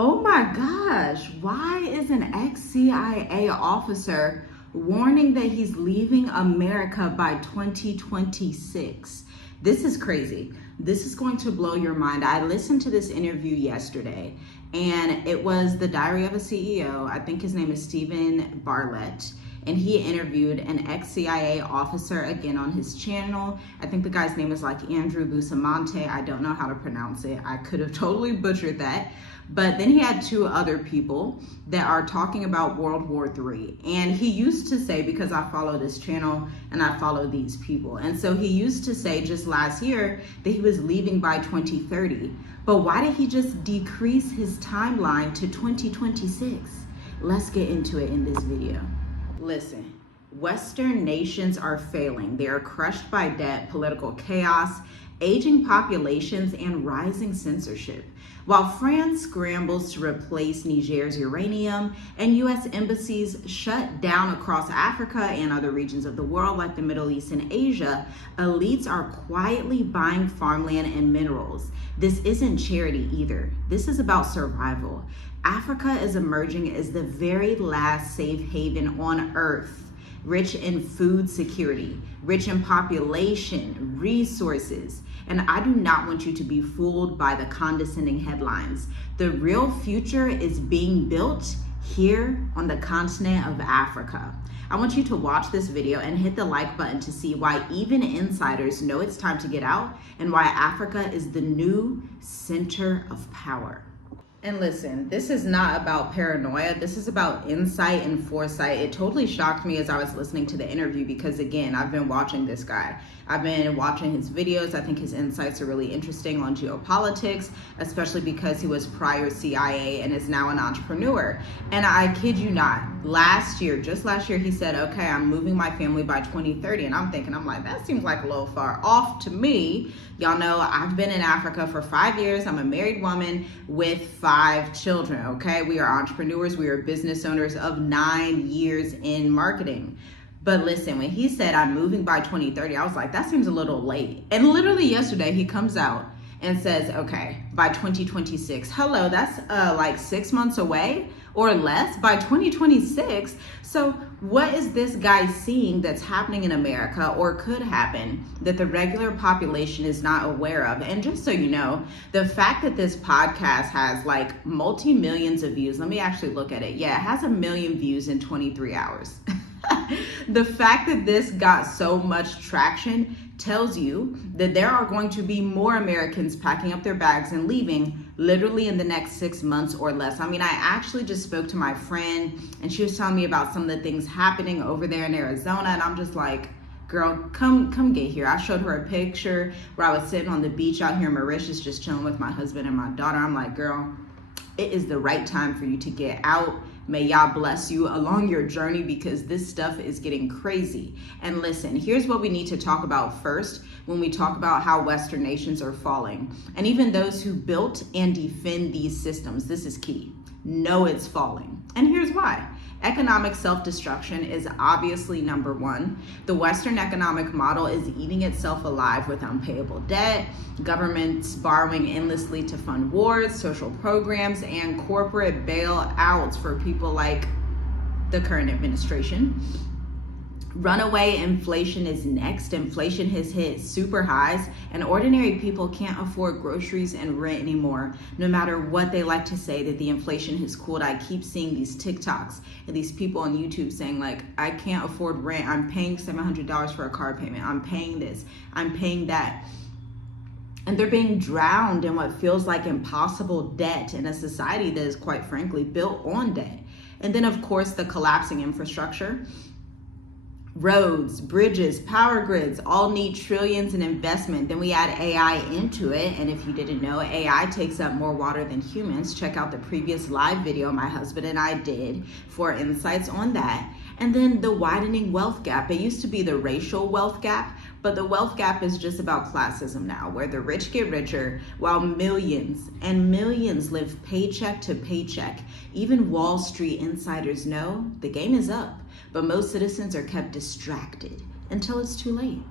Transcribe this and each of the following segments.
Oh my gosh, why is an ex-CIA officer warning that he's leaving America by 2026? This is crazy. This is going to blow your mind. I listened to this interview yesterday, and it was the Diary of a CEO. I think his name is Stephen Bartlett. And he interviewed an ex-CIA officer again on his channel. I think the guy's name is like Andrew Bustamante. I don't know how to pronounce it. I could have totally butchered that. But then he had two other people that are talking about World War III. And he used to say, because I follow this channel and I follow these people, and so he used to say just last year that he was leaving by 2030. But why did he just decrease his timeline to 2026? Let's get into it in this video. Listen, Western nations are failing. They are crushed by debt, political chaos, aging populations, and rising censorship. While France scrambles to replace Niger's uranium and U.S. embassies shut down across Africa and other regions of the world like the Middle East and Asia, elites are quietly buying farmland and minerals. This isn't charity either. This is about survival. Africa is emerging as the very last safe haven on earth, rich in food security, rich in population, resources. And I do not want you to be fooled by the condescending headlines. The real future is being built here on the continent of Africa. I want you to watch this video and hit the like button to see why even insiders know it's time to get out and why Africa is the new center of power. And listen, this is not about paranoia. This is about insight and foresight. It totally shocked me as I was listening to the interview because, again, I've been watching this guy. I've been watching his videos. I think his insights are really interesting on geopolitics, especially because he was prior CIA and is now an entrepreneur. And I kid you not, just last year, he said, okay, I'm moving my family by 2030. And I'm like, that seems like a little far off to me. Y'all know I've been in Africa for 5 years. I'm a married woman with 5 children, okay? We are entrepreneurs. We are business owners of 9 years in marketing. But listen, when he said I'm moving by 2030, I was like, that seems a little late. And literally yesterday, he comes out and says, okay, by 2026. Hello, that's like 6 months away or less, by 2026. So what is this guy seeing that's happening in America or could happen that the regular population is not aware of? And just so you know, the fact that this podcast has like multi-millions of views, let me actually look at it. Yeah, it has 1 million views in 23 hours. The fact that this got so much traction tells you that there are going to be more Americans packing up their bags and leaving literally in the next 6 months or less. I mean, I actually just spoke to my friend and she was telling me about some of the things happening over there in Arizona, and I'm just like, girl, come get here. I showed her a picture where I was sitting on the beach out here in Mauritius just chilling with my husband and my daughter. I'm like, girl, it is the right time for you to get out. May Yah bless you along your journey because this stuff is getting crazy. And listen, here's what we need to talk about first when we talk about how Western nations are falling. And even those who built and defend these systems, this is key. Know it's falling. And here's why. Economic self-destruction is obviously number one. The Western economic model is eating itself alive with unpayable debt, governments borrowing endlessly to fund wars, social programs, and corporate bailouts for people like the current administration. Runaway inflation is next. Inflation has hit super highs, and ordinary people can't afford groceries and rent anymore, no matter what they like to say that the inflation has cooled. I keep seeing these TikToks and these people on YouTube saying like, I can't afford rent. I'm paying $700 for a car payment. I'm paying this. I'm paying that. And they're being drowned in what feels like impossible debt in a society that is quite frankly built on debt. And then of course the collapsing infrastructure. Roads, bridges, power grids all need trillions in investment. Then we add AI into it. And if you didn't know, AI takes up more water than humans. Check out the previous live video my husband and I did for insights on that. And then the widening wealth gap. It used to be the racial wealth gap, but the wealth gap is just about classism now, where the rich get richer while millions and millions live paycheck to paycheck. Even Wall Street insiders know the game is up, but most citizens are kept distracted until it's too late.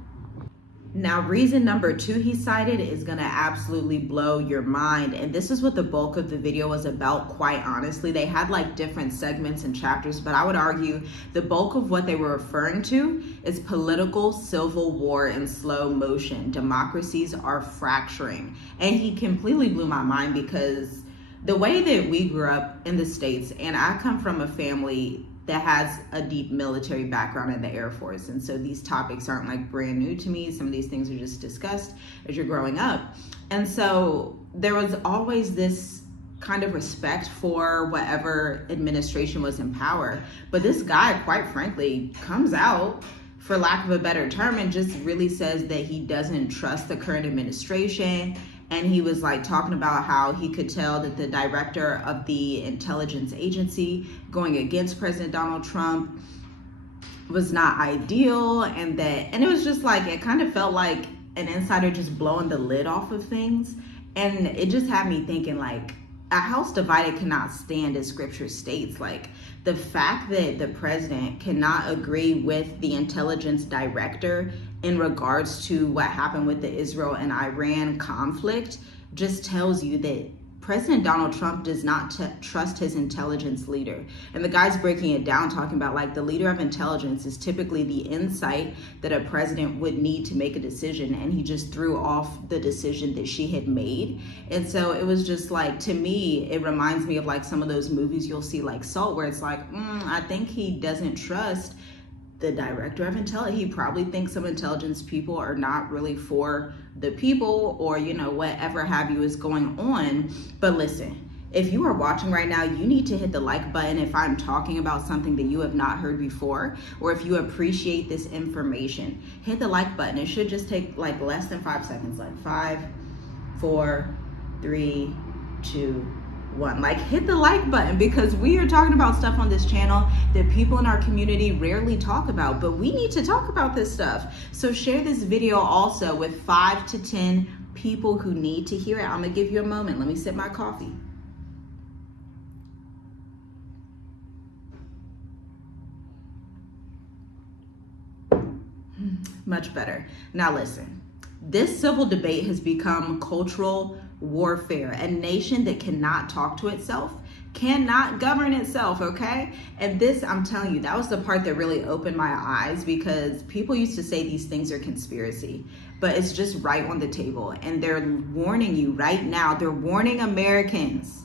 Now, reason number 2 he cited is going to absolutely blow your mind. And this is what the bulk of the video was about, quite honestly. They had like different segments and chapters, but I would argue the bulk of what they were referring to is political civil war in slow motion. Democracies are fracturing. And he completely blew my mind because the way that we grew up in the States, and I come from a family that has a deep military background in the Air Force. And so these topics aren't like brand new to me. Some of these things are just discussed as you're growing up. And so there was always this kind of respect for whatever administration was in power. But this guy, quite frankly, comes out, for lack of a better term, and just really says that he doesn't trust the current administration. And he was like talking about how he could tell that the director of the intelligence agency going against President Donald Trump was not ideal, and it was just like, it kind of felt like an insider just blowing the lid off of things. And it just had me thinking, like, a house divided cannot stand, as scripture states. Like, the fact that the president cannot agree with the intelligence director in regards to what happened with the Israel and Iran conflict just tells you that President Donald Trump does not trust his intelligence leader. And the guy's breaking it down, talking about like the leader of intelligence is typically the insight that a president would need to make a decision. And he just threw off the decision that she had made. And so it was just like, to me, it reminds me of like some of those movies you'll see like Salt, where it's like, I think he doesn't trust the director of intelligence. He probably thinks some intelligence people are not really for the people, or, you know, whatever have you is going on. But listen, if you are watching right now, you need to hit the like button if I'm talking about something that you have not heard before, or if you appreciate this information. Hit the like button. It should just take like less than 5 seconds, like 5, 4, 3, 2, 1. Like, hit the like button, because we are talking about stuff on this channel that people in our community rarely talk about, but we need to talk about this stuff. So share this video also with 5 to 10 people who need to hear it. I'm gonna give you a moment. Let me sip my coffee. Much better. Now listen, this civil debate has become cultural warfare. A nation that cannot talk to itself cannot govern itself, okay? And this, I'm telling you, that was the part that really opened my eyes, because people used to say these things are conspiracy, but it's just right on the table. And they're warning you right now. They're warning Americans.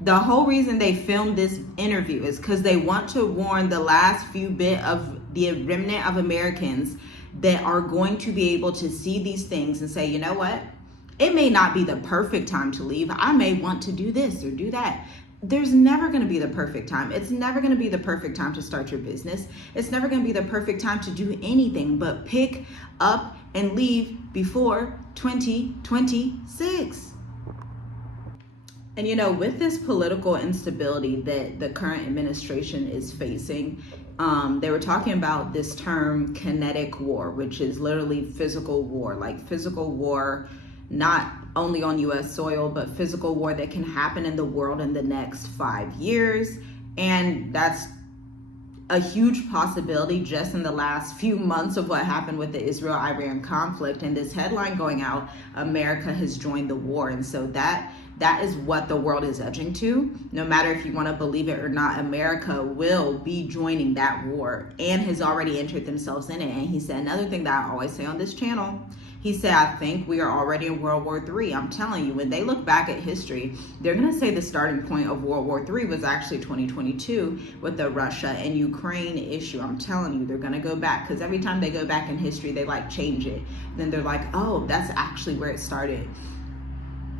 The whole reason they filmed this interview is because they want to warn the last few bit of the remnant of Americans that are going to be able to see these things and say, you know what? It may not be the perfect time to leave. I may want to do this or do that. There's never going to be the perfect time. It's never going to be the perfect time to start your business. It's never going to be the perfect time to do anything but pick up and leave before 2026. And you know, with this political instability that the current administration is facing, they were talking about this term kinetic war, which is literally physical war, like physical war, not only on US soil, but physical war that can happen in the world in the next 5 years. And that's a huge possibility just in the last few months of what happened with the Israel-Iran conflict. And this headline going out, America has joined the war. And so that is what the world is edging to. No matter if you want to believe it or not, America will be joining that war and has already entered themselves in it. And he said another thing that I always say on this channel. He said, I think we are already in World War III. I'm telling you, when they look back at history, they're going to say the starting point of World War III was actually 2022 with the Russia and Ukraine issue. I'm telling you, they're going to go back, because every time they go back in history, they like change it. Then they're like, oh, that's actually where it started.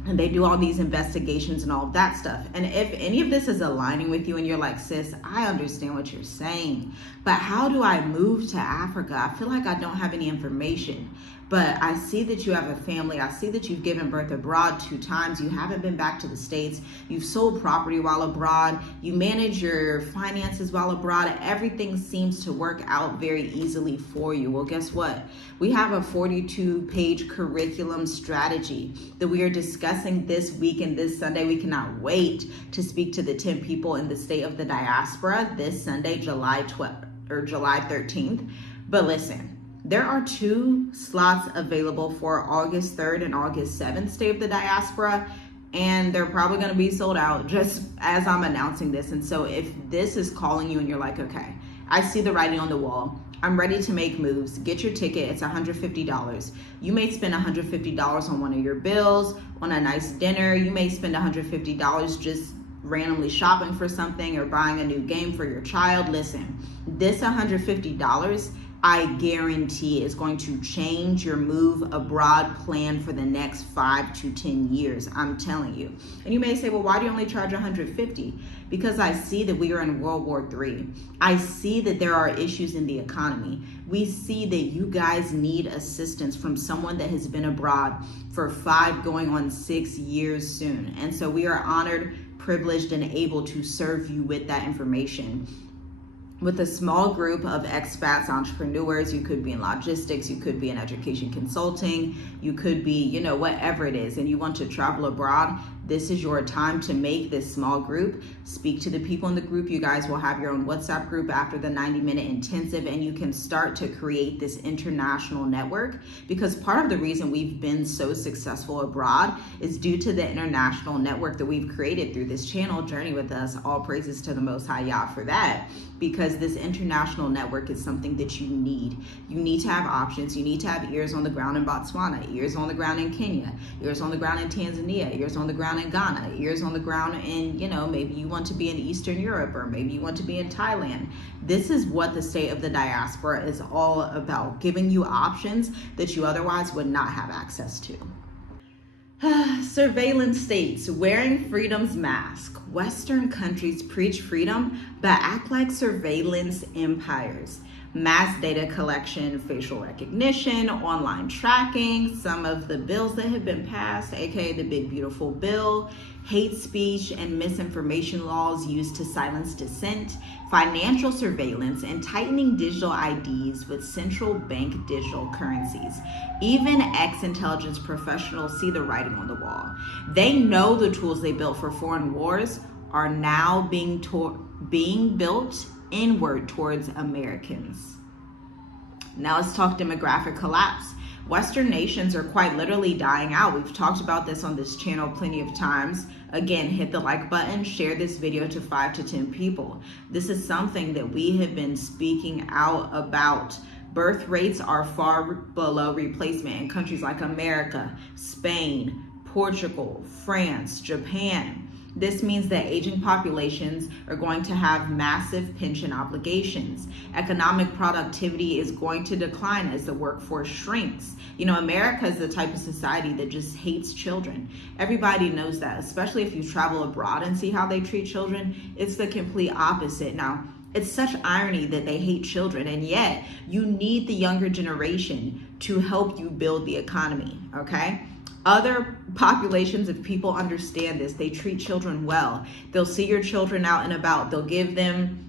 And they do all these investigations and all of that stuff. And if any of this is aligning with you and you're like, sis, I understand what you're saying, but how do I move to Africa? I feel like I don't have any information. But I see that you have a family. I see that you've given birth abroad 2 times. You haven't been back to the States. You've sold property while abroad. You manage your finances while abroad. Everything seems to work out very easily for you. Well, guess what? We have a 42-page curriculum strategy that we are discussing this week and this Sunday. We cannot wait to speak to the 10 people in the state of the diaspora this Sunday, July 12th or July 13th. But listen, There are 2 slots available for August 3rd and August 7th, State of the Diaspora, and they're probably going to be sold out just as I'm announcing this. And so if this is calling you and you're like, okay, I see the writing on the wall, I'm ready to make moves, get your ticket. It's $150. You may spend $150 on one of your bills, on a nice dinner. You may spend $150 just randomly shopping for something or buying a new game for your child. Listen, this $150, I guarantee, is going to change your move abroad plan for the next 5 to 10 years. I'm telling you. And you may say, well, why do you only charge $150? Because I see that we are in World War III. I see that there are issues in the economy. We see that you guys need assistance from someone that has been abroad for 5 going on 6 years soon. And so we are honored, privileged, and able to serve you with that information. With a small group of expats, entrepreneurs, you could be in logistics, you could be in education consulting, you could be, whatever it is, and you want to travel abroad, this is your time to make this small group. Speak to the people in the group. You guys will have your own WhatsApp group after the 90-minute intensive, and you can start to create this international network, because part of the reason we've been so successful abroad is due to the international network that we've created through this channel. Journey with us. All praises to the Most High Yah for that, because this international network is something that you need. You need to have options. You need to have ears on the ground in Botswana, ears on the ground in Kenya, ears on the ground in Tanzania, ears on the ground in Ghana, ears on the ground in, maybe you want to be in Eastern Europe, or maybe you want to be in Thailand. This is what the State of the Diaspora is all about, giving you options that you otherwise would not have access to. Surveillance states, wearing freedom's mask. Western countries preach freedom, but act like surveillance empires. Mass data collection, facial recognition, online tracking, some of the bills that have been passed, aka the Big Beautiful Bill, hate speech and misinformation laws used to silence dissent, financial surveillance, and tightening digital IDs with central bank digital currencies. Even ex-intelligence professionals see the writing on the wall. They know the tools they built for foreign wars are now being built inward towards Americans. Now let's talk demographic collapse. Western nations are quite literally dying out. We've talked about this on this channel plenty of times. Again, hit the like button, share this video to 5 to 10 people. This is something that we have been speaking out about. Birth rates are far below replacement in countries like America, Spain, Portugal, France, Japan. This means that aging populations are going to have massive pension obligations. Economic productivity is going to decline as the workforce shrinks. America is the type of society that just hates children. Everybody knows that, especially if you travel abroad and see how they treat children. It's the complete opposite. Now, it's such irony that they hate children, and yet you need the younger generation to help you build the economy, okay? Other populations of people understand this. They treat children well. They'll see your children out and about. They'll give them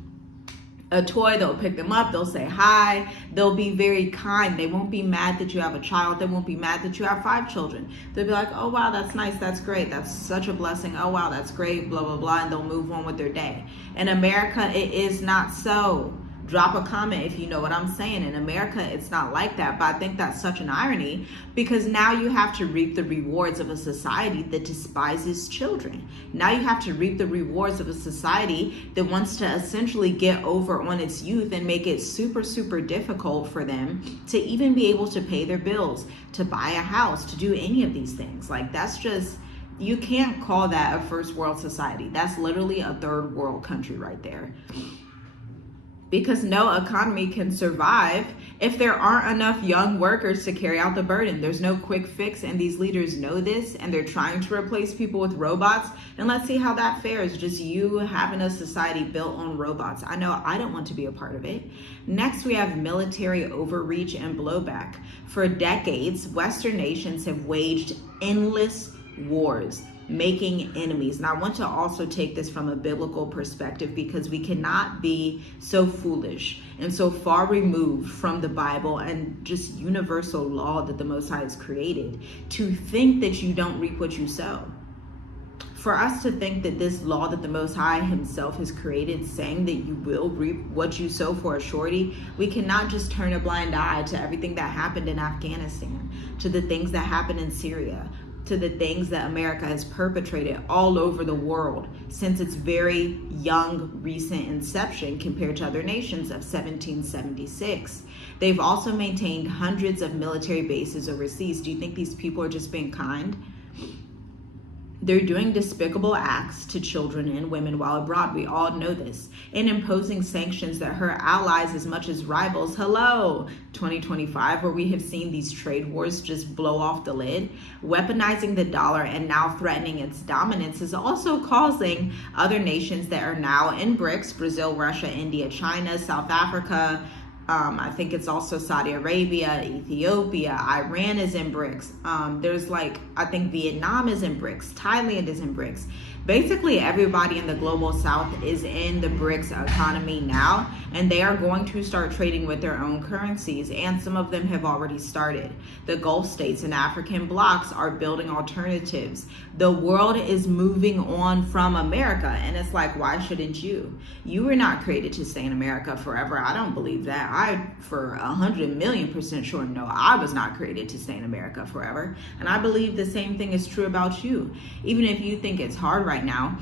a toy. They'll pick them up. They'll say hi. They'll be very kind. They won't be mad that you have a child. They won't be mad that you have 5 children. They'll be like, oh, wow, that's nice. That's great. That's such a blessing. Oh, wow, that's great. Blah, blah, blah. And they'll move on with their day. In America, it is not so. Drop a comment if you know what I'm saying. In America, it's not like that, but I think that's such an irony, because now you have to reap the rewards of a society that despises children. Now you have to reap the rewards of a society that wants to essentially get over on its youth and make it super, super difficult for them to even be able to pay their bills, to buy a house, to do any of these things. Like, that's just, you can't call that a first world society. That's literally a third world country right there. Because no economy can survive if there aren't enough young workers to carry out the burden. There's no quick fix, and these leaders know this, and they're trying to replace people with robots. And let's see how that fares, just you having a society built on robots. I know I don't want to be a part of it. Next, we have military overreach and blowback. For decades, Western nations have waged endless wars, making enemies. And I want to also take this from a biblical perspective, because we cannot be so foolish and so far removed from the Bible and just universal law that the Most High has created to think that you don't reap what you sow. For us to think that this law that the Most High himself has created, saying that you will reap what you sow for a surety, we cannot just turn a blind eye to everything that happened in Afghanistan, to the things that happened in Syria, to the things that America has perpetrated all over the world since its very young, recent inception compared to other nations of 1776. They've also maintained hundreds of military bases overseas. Do you think these people are just being kind? They're doing despicable acts to children and women while abroad. We all know this. And imposing sanctions that hurt allies as much as rivals. Hello, 2025, where we have seen these trade wars just blow off the lid. Weaponizing the dollar and now threatening its dominance is also causing other nations that are now in BRICS, Brazil, Russia, India, China, South Africa, I think it's also Saudi Arabia, Ethiopia, Iran is in BRICS. There's I think Vietnam is in BRICS, Thailand is in BRICS. Basically, everybody in the global south is in the BRICS economy now, and they are going to start trading with their own currencies, and some of them have already started. The Gulf states and African blocs are building alternatives. The world is moving on from America, and it's like, why shouldn't you? You were not created to stay in America forever. I don't believe that. I, for 100,000,000% sure, no, I was not created to stay in America forever. And I believe the same thing is true about you. Even if you think it's hard right now,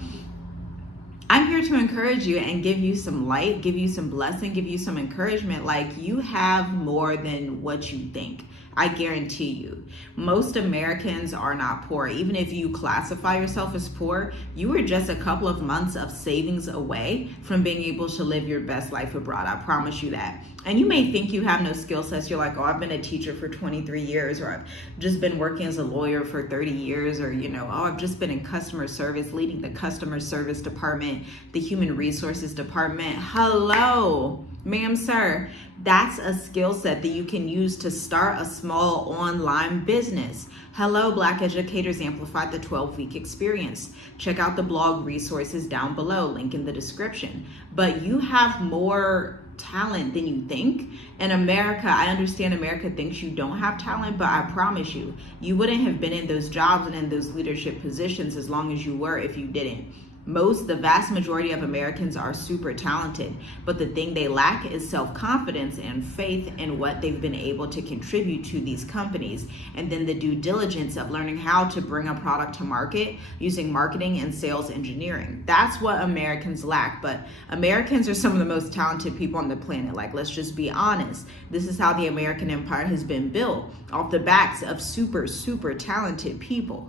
I'm here to encourage you and give you some light, give you some blessing, give you some encouragement. Like, you have more than what you think. I guarantee you. Most Americans are not poor. Even if you classify yourself as poor, you are just a couple of months of savings away from being able to live your best life abroad. I promise you that. And you may think you have no skill sets. You're like, oh, I've been a teacher for 23 years, or I've just been working as a lawyer for 30 years, or, oh, I've just been in customer service, leading the customer service department, the human resources department. Hello, ma'am, sir. That's a skill set that you can use to start a small online business. Hello, Black Educators Amplified, the 12-week experience. Check out the blog resources down below, link in the description. But you have more talent than you think. In America, I understand America thinks you don't have talent, but I promise you, you wouldn't have been in those jobs and in those leadership positions as long as you were if you didn't. The vast majority of Americans are super talented, but the thing they lack is self-confidence and faith in what they've been able to contribute to these companies, and then the due diligence of learning how to bring a product to market using marketing and sales engineering. That's what Americans lack, but Americans are some of the most talented people on the planet. Like, let's just be honest. This is how the American empire has been built, off the backs of super, super talented people.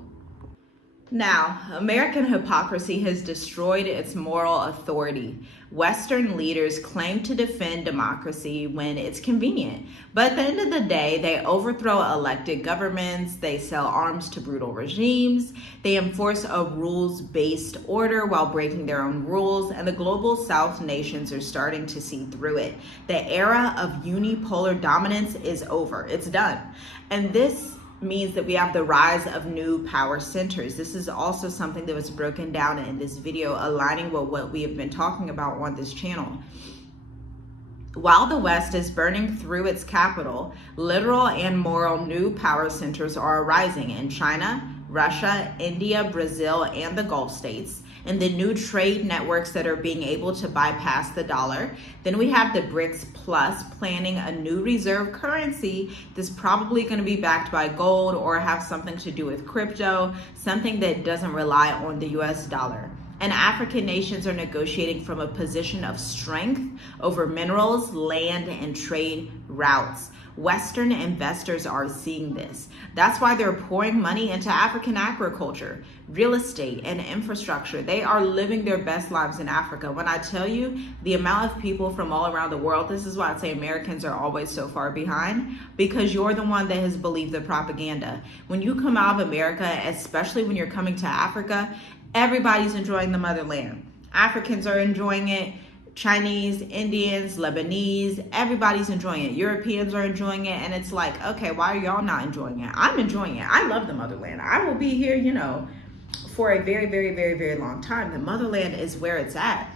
Now, American hypocrisy has destroyed its moral authority. Western leaders claim to defend democracy when it's convenient, but at the end of the day, they overthrow elected governments, they sell arms to brutal regimes, they enforce a rules-based order while breaking their own rules, and the global South nations are starting to see through it. The era of unipolar dominance is over. It's done. And this means that we have the rise of new power centers. This is also something that was broken down in this video, aligning with what we have been talking about on this channel. While the West is burning through its capital, literal and moral new power centers are arising in China, Russia, India, Brazil, and the Gulf states, and the new trade networks that are being able to bypass the dollar. Then we have the BRICS Plus planning a new reserve currency that's probably going to be backed by gold or have something to do with crypto, something that doesn't rely on the US dollar. And African nations are negotiating from a position of strength over minerals, land, and trade routes. Western investors are seeing this. That's why they're pouring money into African agriculture, real estate, and infrastructure. They are living their best lives in Africa. When I tell you the amount of people from all around the world, this is why I say Americans are always so far behind, because you're the one that has believed the propaganda. When you come out of America, especially when you're coming to Africa, everybody's enjoying the motherland. Africans are enjoying it. Chinese, Indians, Lebanese, everybody's enjoying it. Europeans are enjoying it. And it's like, okay, why are y'all not enjoying it? I'm enjoying it. I love the motherland. I will be here, for a very, very, very, very long time. The motherland is where it's at.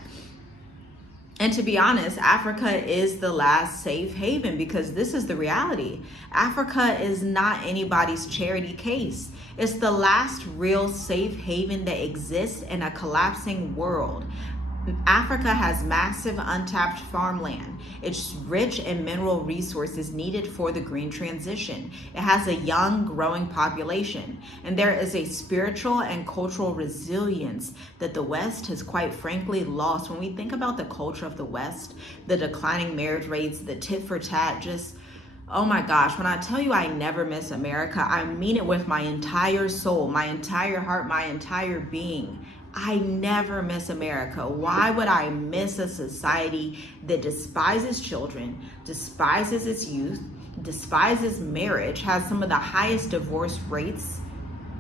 And to be honest, Africa is the last safe haven, because this is the reality. Africa is not anybody's charity case. It's the last real safe haven that exists in a collapsing world. Africa has massive untapped farmland. It's rich in mineral resources needed for the green transition. It has a young, growing population. And there is a spiritual and cultural resilience that the West has quite frankly lost. When we think about the culture of the West, the declining marriage rates, the tit for tat, just, oh my gosh, when I tell you I never miss America, I mean it with my entire soul, my entire heart, my entire being. I never miss America. Why would I miss a society that despises children, despises its youth, despises marriage, has some of the highest divorce rates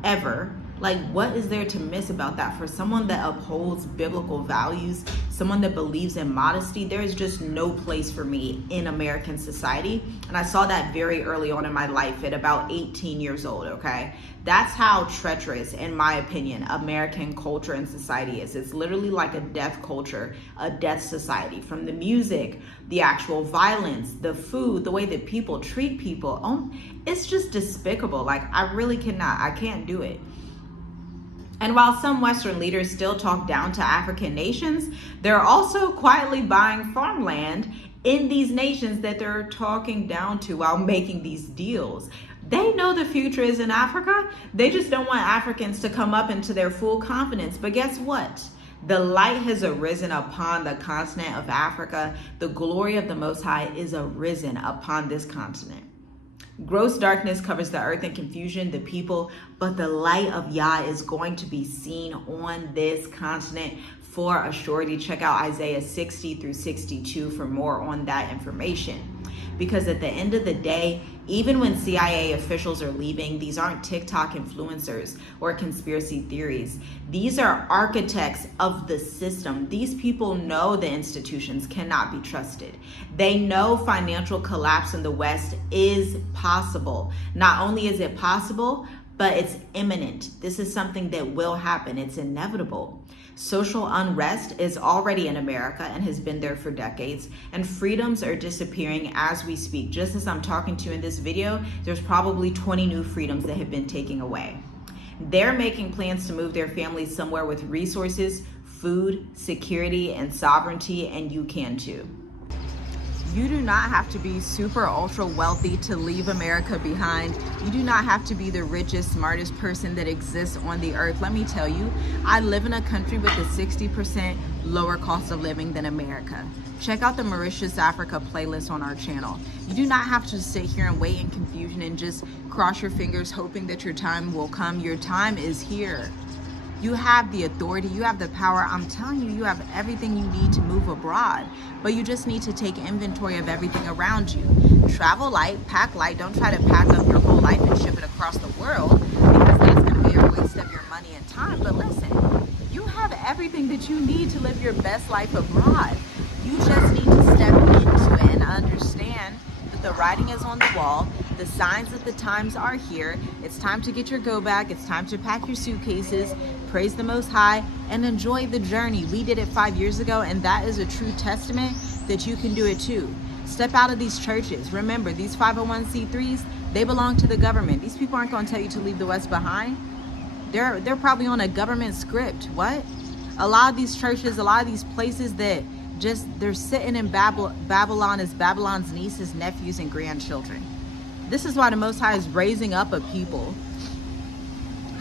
ever? Like, what is there to miss about that? For someone that upholds biblical values, someone that believes in modesty, there is just no place for me in American society. And I saw that very early on in my life at about 18 years old, okay? That's how treacherous, in my opinion, American culture and society is. It's literally like a death culture, a death society. From the music, the actual violence, the food, the way that people treat people. Oh, it's just despicable. Like, I can't do it. And while some Western leaders still talk down to African nations, they're also quietly buying farmland in these nations that they're talking down to while making these deals. They know the future is in Africa. They just don't want Africans to come up into their full confidence. But guess what? The light has arisen upon the continent of Africa. The glory of the Most High is arisen upon this continent. Gross darkness covers the earth and confusion, the people, but the light of Yah is going to be seen on this continent for a surety. Check out Isaiah 60 through 62 for more on that information. Because at the end of the day, even when CIA officials are leaving, these aren't TikTok influencers or conspiracy theories. These are architects of the system. These people know the institutions cannot be trusted. They know financial collapse in the West is possible. Not only is it possible, but it's imminent. This is something that will happen. It's inevitable. Social unrest is already in America and has been there for decades, and freedoms are disappearing as we speak. Just as I'm talking to you in this video, there's probably 20 new freedoms that have been taken away. They're making plans to move their families somewhere with resources, food, security, and sovereignty, and you can too. You do not have to be super ultra wealthy to leave America behind. You do not have to be the richest, smartest person that exists on the earth. Let me tell you, I live in a country with a 60% lower cost of living than America. Check out the Mauritius Africa playlist on our channel. You do not have to sit here and wait in confusion and just cross your fingers hoping that your time will come. Your time is here. You have the authority, you have the power. I'm telling you, you have everything you need to move abroad, but you just need to take inventory of everything around you. Travel light, pack light. Don't try to pack up your whole life and ship it across the world, because that's going to be a waste of your money and time. But listen, you have everything that you need to live your best life abroad. You just need to step into it and understand that the writing is on the wall. The signs of the times are here. It's time to get your go bag. It's time to pack your suitcases, praise the Most High, and enjoy the journey. We did it 5 years ago, and that is a true testament that you can do it too. Step out of these churches. Remember, these 501c3s, they belong to the government. These people aren't going to tell you to leave the West behind. They're probably on a government script. What? A lot of these churches, a lot of these places that just, they're sitting in Babylon as Babylon's nieces, nephews, and grandchildren. This is why the Most High is raising up a people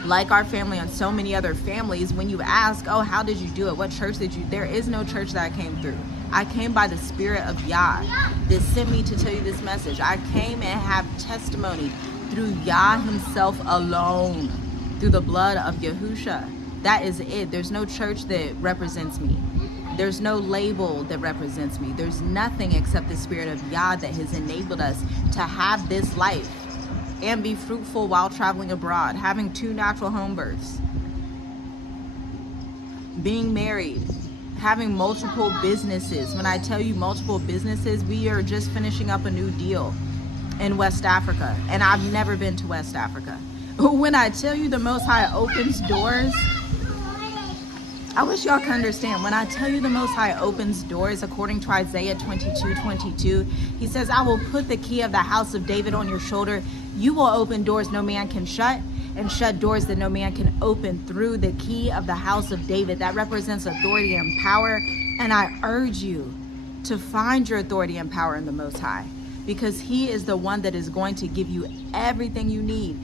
like our family and so many other families. When you ask, oh, how did you do it? What church did you? There is no church that I came through. I came by the Spirit of Yah that sent me to tell you this message. I came and have testimony through Yah himself alone, through the blood of Yahusha. That is it. There's no church that represents me. There's no label that represents me. There's nothing except the Spirit of Yah that has enabled us to have this life and be fruitful while traveling abroad, having 2 natural home births, being married, having multiple businesses. When I tell you multiple businesses, we are just finishing up a new deal in West Africa, and I've never been to West Africa. When I tell you the Most High opens doors, I wish y'all could understand. When I tell you the Most High opens doors, according to Isaiah 22:22, he says, I will put the key of the house of David on your shoulder. You will open doors no man can shut, and shut doors that no man can open through the key of the house of David. That represents authority and power. And I urge you to find your authority and power in the Most High, because he is the one that is going to give you everything you need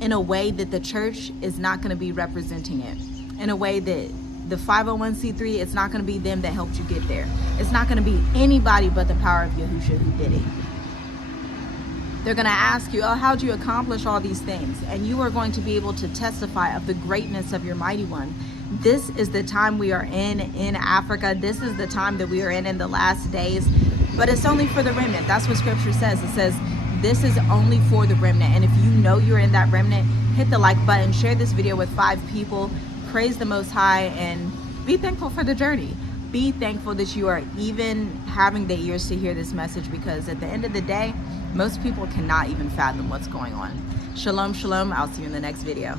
in a way that the church is not going to be representing it, in a way that the 501c3, it's not going to be them that helped you get there. It's not going to be anybody but the power of Yahushua who did it. They're going to ask you, oh, how'd you accomplish all these things? And you are going to be able to testify of the greatness of your mighty one. This is the time we are in Africa. This is the time that we are in the last days. But it's only for the remnant. That's what scripture says. It says this is only for the remnant. And if you know you're in that remnant, hit the like button, share this video with 5 people. Praise the Most High and be thankful for the journey. Be thankful that you are even having the ears to hear this message, because at the end of the day, most people cannot even fathom what's going on. Shalom, shalom. I'll see you in the next video.